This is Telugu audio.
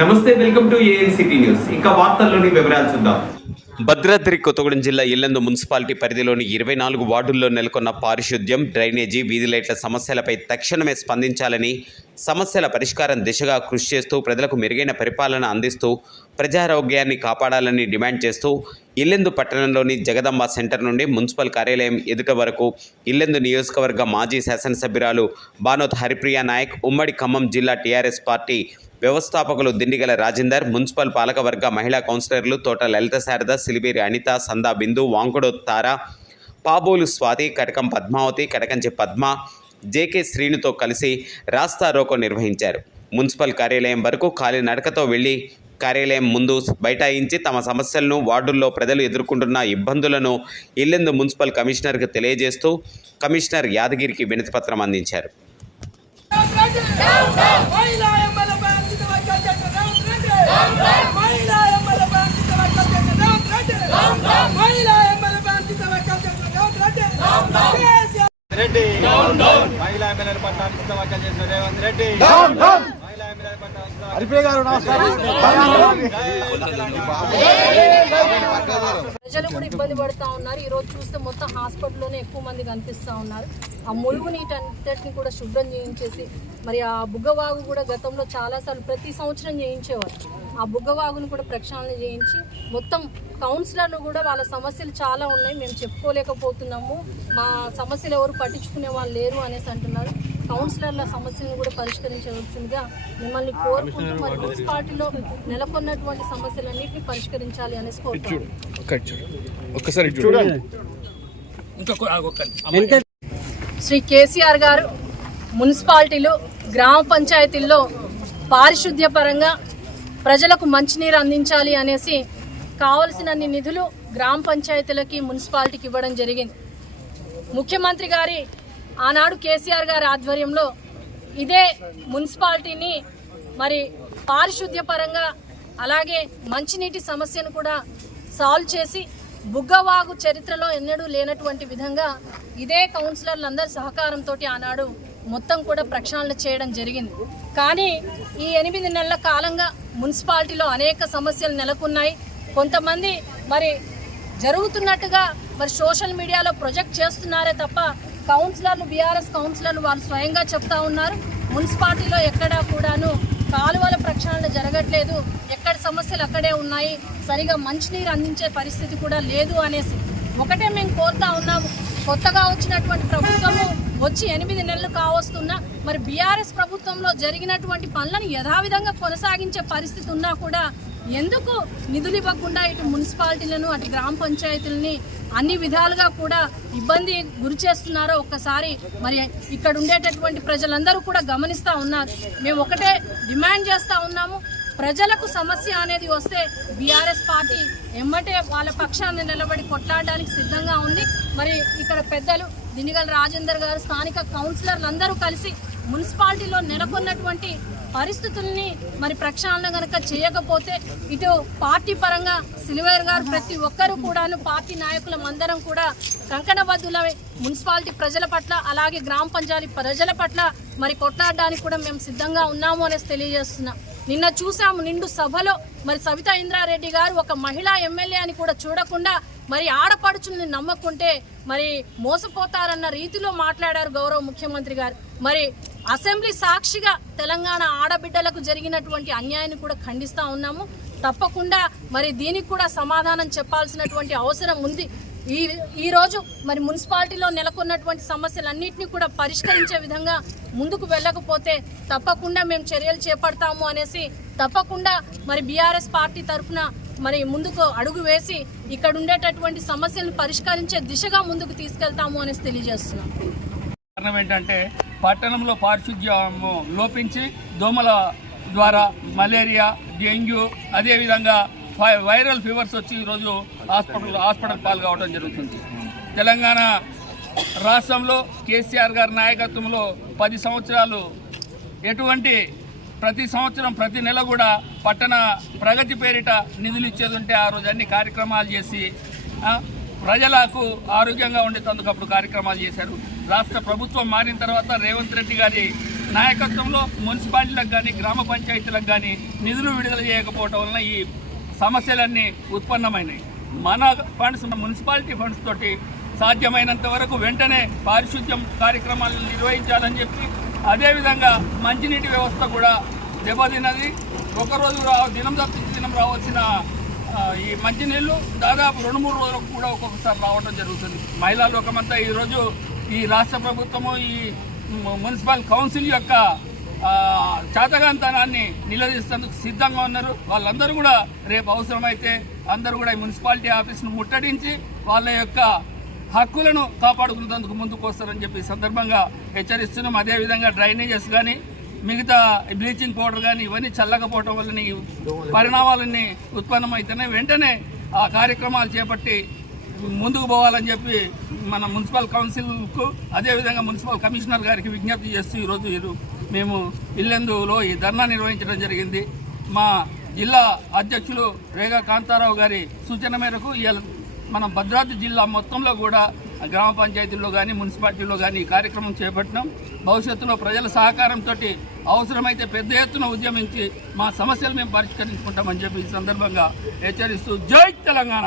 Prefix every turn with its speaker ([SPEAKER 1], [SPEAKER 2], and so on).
[SPEAKER 1] నమస్తే వెల్కమ్ టు ఏఎన్సిటీ న్యూస్. వార్తల్లోని వివరాలు చూద్దాం.
[SPEAKER 2] భద్రాద్రి కొత్తగూడెం జిల్లా ఇల్లందు మున్సిపాలిటీ పరిధిలోని ఇరవై నాలుగు వార్డుల్లో నెలకొన్న పారిశుద్ధ్యం డ్రైనేజీ వీధి లైట్ల సమస్యలపై తక్షణమే స్పందించాలని సమస్యల పరిష్కారం దిశగా కృషి చేస్తూ ప్రజలకు మెరుగైన పరిపాలన అందిస్తూ ప్రజారోగ్యాన్ని కాపాడాలని డిమాండ్ చేస్తూ ఇల్లెందు పట్టణంలోని జగదంబ సెంటర్ నుండి మున్సిపల్ కార్యాలయం ఎదుట వరకు ఇల్లెందు నియోజకవర్గ మాజీ శాసనసభ్యురాలు బానోత్ హరిప్రియ నాయక్ ఉమ్మడి ఖమ్మం జిల్లా టీఆర్ఎస్ పార్టీ వ్యవస్థాపకులు దిండిగల రాజేందర్ మున్సిపల్ పాలకవర్గ మహిళా కౌన్సిలర్లు తోట లలిత శారద సిలిబేరి అనిత సందా బిందు వాంకుడో తార పాబోలు స్వాతి కటకం పద్మావతి కటకంచి పద్మ జేకే శ్రీనుతో కలిసి రాస్తా రోకో నిర్వహించారు. మున్సిపల్ కార్యాలయం వరకు ఖాళీ నడకతో వెళ్ళి కార్యాలయం ముందు బైఠాయించి తమ సమస్యలను వార్డుల్లో ప్రజలు ఎదుర్కొంటున్న ఇబ్బందులను ఇల్లెందు మున్సిపల్ కమిషనర్కు తెలియజేస్తూ కమిషనర్ యాదగిరికి వినతిపత్రం అందించారు.
[SPEAKER 3] రెడ్డి మహిళా ఎమ్మెల్యే
[SPEAKER 4] ఎమ్మెల్యేల పట్ల అనుకూల వ్యాఖ్యలు చేసిన రేవంత్ రెడ్డి మహిళా ఎమ్మెల్యేల పట్ల అనుకూల హరిప్రియ గారు
[SPEAKER 5] ప్రజలు కూడా ఇబ్బంది పడుతూ ఉన్నారు. ఈ రోజు చూస్తే మొత్తం హాస్పిటల్లోనే ఎక్కువ మంది కనిపిస్తూ ఉన్నారు. ఆ ములుగు నీటి అంతటిని కూడా శుభ్రం చేయించేసి మరి ఆ బుగ్గవాగు కూడా గతంలో చాలాసార్లు ప్రతి సంవత్సరం చేయించేవారు. ఆ బుగ్గవాగును కూడా ప్రక్షాళన చేయించి మొత్తం కౌన్సిలర్లు కూడా వాళ్ళ సమస్యలు చాలా ఉన్నాయి. మేము చెప్పుకోలేకపోతున్నాము. మా సమస్యలు ఎవరు పట్టించుకునే వాళ్ళు లేరు అనేసి అంటున్నారు. కౌన్సిలర్ల సమస్యలను కూడా పరిష్కరించవలసిందిగా మిమ్మల్ని కోరుకుంటూ మరి మున్సిపాలిటీలో నెలకొన్నటువంటి సమస్యలన్నింటినీ పరిష్కరించాలి అనేసి కోరుతున్నాను శ్రీ కేసీఆర్ గారు మున్సిపాలిటీలు గ్రామ పంచాయతీల్లో పారిశుద్ధ్య పరంగా ప్రజలకు మంచినీరు అందించాలి అనేసి కావలసినన్ని నిధులు గ్రామ పంచాయతీలకి మున్సిపాలిటీకి ఇవ్వడం జరిగింది. ముఖ్యమంత్రి గారి ఆనాడు కేసీఆర్ గారి ఆధ్వర్యంలో ఇదే మున్సిపాలిటీని మరి పారిశుద్ధ్య పరంగా అలాగే మంచినీటి సమస్యను కూడా సాల్వ్ చేసి బుగ్గవాగు చరిత్రలో ఎన్నడూ లేనటువంటి విధంగా ఇదే కౌన్సిలర్లందరి సహకారంతో ఆనాడు మొత్తం కూడా ప్రక్షాళన చేయడం జరిగింది. కానీ ఈ ఎనిమిది నెలల కాలంగా మున్సిపాలిటీలో అనేక సమస్యలు నెలకొన్నాయి. కొంతమంది మరి జరుగుతున్నట్టుగా మరి సోషల్ మీడియాలో ప్రొజెక్ట్ చేస్తున్నారే తప్ప కౌన్సిలర్లు బీఆర్ఎస్ కౌన్సిలర్లు వాళ్ళు స్వయంగా చెప్తా ఉన్నారు. మున్సిపాలిటీలో ఎక్కడా కూడాను కాలువల ప్రక్షాళన జరగట్లేదు. ఎక్కడ సమస్యలు అక్కడే ఉన్నాయి. సరిగా మంచినీరు అందించే పరిస్థితి కూడా లేదు అనేసి ఒకటే మేము కోరుతా ఉన్నాము. కొత్తగా వచ్చినటువంటి ప్రభుత్వము వచ్చి ఎనిమిది నెలలు కావస్తున్నా మరి బీఆర్ఎస్ ప్రభుత్వంలో జరిగినటువంటి పనులను యథావిధంగా కొనసాగించే పరిస్థితి ఉన్నా కూడా ఎందుకు నిధులు ఇవ్వకుండా ఇటు మున్సిపాలిటీలను అటు గ్రామ పంచాయతీలని అన్ని విధాలుగా కూడా ఇబ్బంది గురి చేస్తున్నారో ఒక్కసారి మరి ఇక్కడ ఉండేటటువంటి ప్రజలందరూ కూడా గమనిస్తూ ఉన్నారు. మేము ఒకటే డిమాండ్ చేస్తూ ఉన్నాము. ప్రజలకు సమస్య అనేది వస్తే బీఆర్ఎస్ పార్టీ ఎమ్మటే వాళ్ళ పక్షాన్ని నిలబడి కొట్లాడడానికి సిద్ధంగా ఉంది. మరి ఇక్కడ పెద్దలు దినిగల రాజేందర్ గారు స్థానిక కౌన్సిలర్లు అందరూ కలిసి మున్సిపాలిటీలో నెలకొన్నటువంటి పరిస్థితుల్ని మరి ప్రక్షాళన గనక చేయకపోతే ఇటు పార్టీ పరంగా సిల్వేర్ గారు ప్రతి ఒక్కరూ కూడాను పార్టీ నాయకులం అందరం కూడా కంకణబద్దులమై మున్సిపాలిటీ ప్రజల పట్ల అలాగే గ్రామ పంచాయతీ ప్రజల పట్ల మరి కొట్లాడడానికి కూడా మేము సిద్ధంగా ఉన్నాము అనేసి తెలియజేస్తున్నాం. నిన్న చూసాము నిండు సభలో మరి సవితా ఇంద్రారెడ్డి గారు ఒక మహిళా ఎమ్మెల్యే అని కూడా చూడకుండా మరి ఆడపడుచుల్ని నమ్మకుంటే మరి మోసపోతారన్న రీతిలో మాట్లాడారు గౌరవ ముఖ్యమంత్రి గారు. మరి అసెంబ్లీ సాక్షిగా తెలంగాణ ఆడబిడ్డలకు జరిగినటువంటి అన్యాయాన్ని కూడా ఖండిస్తూ ఉన్నాము. తప్పకుండా మరి దీనికి కూడా సమాధానం చెప్పాల్సినటువంటి అవసరం ఉంది. ఈ ఈరోజు మరి మున్సిపాలిటీలో నెలకొన్నటువంటి సమస్యలన్నింటినీ కూడా పరిష్కరించే విధంగా ముందుకు వెళ్ళకపోతే తప్పకుండా మేము చర్యలు చేపడతాము అనేసి తప్పకుండా మరి బీఆర్ఎస్ పార్టీ తరఫున మరి ముందుకు అడుగు వేసి ఇక్కడ ఉండేటటువంటి సమస్యలను పరిష్కరించే దిశగా ముందుకు తీసుకెళ్తాము అనేసి తెలియజేస్తున్నాం.
[SPEAKER 6] కారణం ఏంటంటే పట్టణంలో పారిశుద్ధ్యము లోపించి దోమల ద్వారా మలేరియా డెంగ్యూ అదేవిధంగా వైరల్ ఫీవర్స్ వచ్చి ఈరోజు హాస్పిటల్ హాస్పిటల్ పాలు కావడం జరుగుతుంది. తెలంగాణ రాష్ట్రంలో కేసీఆర్ గారి నాయకత్వంలో పది సంవత్సరాలు ఎటువంటి ప్రతి సంవత్సరం ప్రతి నెల కూడా పట్టణ ప్రగతి పేరిట నిధులు ఇచ్చేది ఉంటే ఆ రోజు అన్ని కార్యక్రమాలు చేసి ప్రజలకు ఆరోగ్యంగా ఉండేటందుకు అప్పుడు కార్యక్రమాలు చేశారు. రాష్ట్ర ప్రభుత్వం మారిన తర్వాత రేవంత్ రెడ్డి గారి నాయకత్వంలో మున్సిపాలిటీలకు కానీ గ్రామ పంచాయతీలకు కానీ నిధులు విడుదల చేయకపోవటం వలన ఈ సమస్యలన్నీ ఉత్పన్నమైనాయి. మన ఫండ్స్ మున్సిపాలిటీ ఫండ్స్ తోటి సాధ్యమైనంత వరకు వెంటనే పారిశుద్ధ్యం కార్యక్రమాలను నిర్వహించాలని చెప్పి అదేవిధంగా మంచినీటి వ్యవస్థ కూడా దెబ్బతిన్నది. ఒకరోజు రా దినం తప్పించి దినం రావాల్సిన ఈ మంచినీళ్ళు దాదాపు రెండు మూడు రోజులకు కూడా ఒక్కొక్కసారి రావడం జరుగుతుంది. మహిళా లోకమంతా ఈరోజు ఈ రాష్ట్ర ప్రభుత్వము ఈ మున్సిపల్ కౌన్సిల్ యొక్క ఆ, చాతగాంతనాన్ని నిలదీసేందుకు సిద్ధంగా ఉన్నారు. వాళ్ళందరూ కూడా రేపు అవసరమైతే అందరూ కూడా ఈ మున్సిపాలిటీ ఆఫీస్ను ముట్టడించి వాళ్ళ యొక్క హక్కులను కాపాడుకునేందుకు ముందుకు వస్తారని చెప్పి సందర్భంగా హెచ్చరిస్తున్నాం. అదేవిధంగా డ్రైనేజెస్ కానీ మిగతా బ్లీచింగ్ పౌడర్ కానీ ఇవన్నీ చల్లకపోవటం వల్ల పరిణామాలన్నీ ఉత్పన్నమైతేనే వెంటనే ఆ కార్యక్రమాలు చేపట్టి ముందుకు పోవాలని చెప్పి మన మున్సిపల్ కౌన్సిల్కు అదేవిధంగా మున్సిపల్ కమిషనర్ గారికి విజ్ఞప్తి చేస్తూ ఈరోజు ఇరు మేము ఇల్లెందులో ఈ ధర్నా నిర్వహించడం జరిగింది. మా జిల్లా అధ్యక్షులు రేగా కాంతారావు గారి సూచన మేరకు మన భద్రాద్రి జిల్లా మొత్తంలో కూడా గ్రామ పంచాయతీల్లో కానీ మున్సిపాలిటీలో కానీ ఈ కార్యక్రమం చేపట్టినాం. భవిష్యత్తులో ప్రజల సహకారంతో అవసరమైతే పెద్ద ఎత్తున ఉద్యమించి మా సమస్యలు మేము పరిష్కరించుకుంటామని చెప్పి ఈ సందర్భంగా హెచ్చరిస్తూ జై తెలంగాణ!